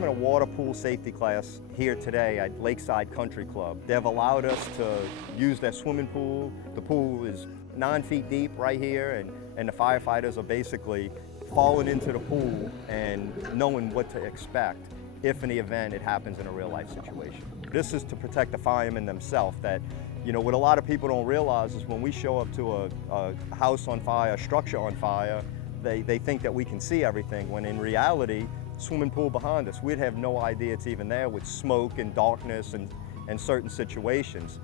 having a water pool safety class here today at Lakeside Country Club. They've allowed us to use their swimming pool. The pool is 9 feet deep right here, and the firefighters are basically falling into the pool and knowing what to expect if in the event it happens in a real life situation. This is to protect the firemen themselves. That, you know, what a lot of people don't realize is when we show up to a house on fire, a structure on fire, they think that we can see everything, when in reality, swimming pool behind us, we'd have no idea it's even there with smoke and darkness and certain situations.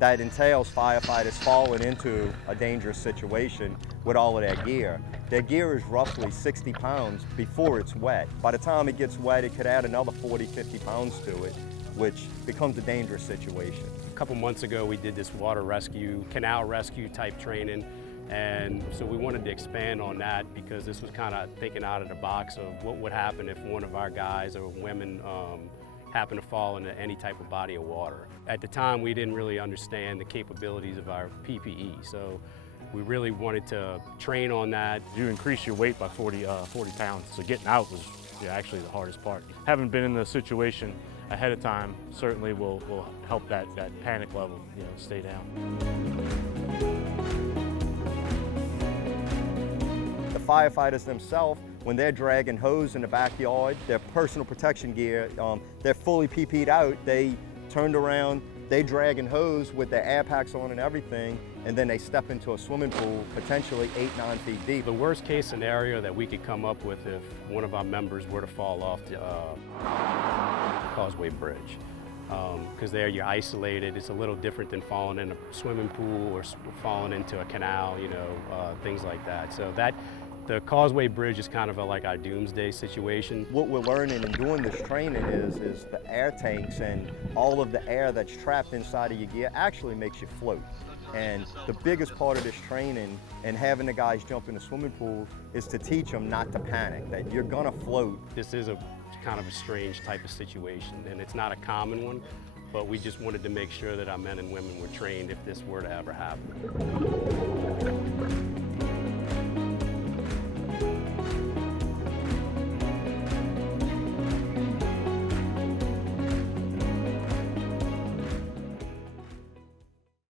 That entails firefighters falling into a dangerous situation with all of their gear. Their gear is roughly 60 pounds before it's wet. By the time it gets wet, it could add another 40, 50 pounds to it, which becomes a dangerous situation. A couple months ago, we did this water rescue, canal rescue type training. And so we wanted to expand on that because this was kind of thinking out of the box of what would happen if one of our guys or women happened to fall into any type of body of water. At the time, we didn't really understand the capabilities of our PPE, so we really wanted to train on that. You increase your weight by 40 pounds, so getting out was actually the hardest part. Having been in the situation ahead of time certainly will help that panic level, stay down. The firefighters themselves, when they're dragging hose in the backyard, their personal protection gear, they're fully PP'd out. They turned around, they dragging hose with their air packs on and everything, and then they step into a swimming pool, potentially 8, 9 feet deep. The worst case scenario that we could come up with if one of our members were to fall off the Causeway Bridge. Because there you're isolated. It's a little different than falling in a swimming pool or falling into a canal, things like that. So the Causeway Bridge is kind of like our doomsday situation. What we're learning and doing this training is the air tanks and all of the air that's trapped inside of your gear actually makes you float. And the biggest part of this training and having the guys jump in the swimming pool is to teach them not to panic, that you're gonna float. This is a kind of a strange type of situation, and it's not a common one, but we just wanted to make sure that our men and women were trained if this were to ever happen.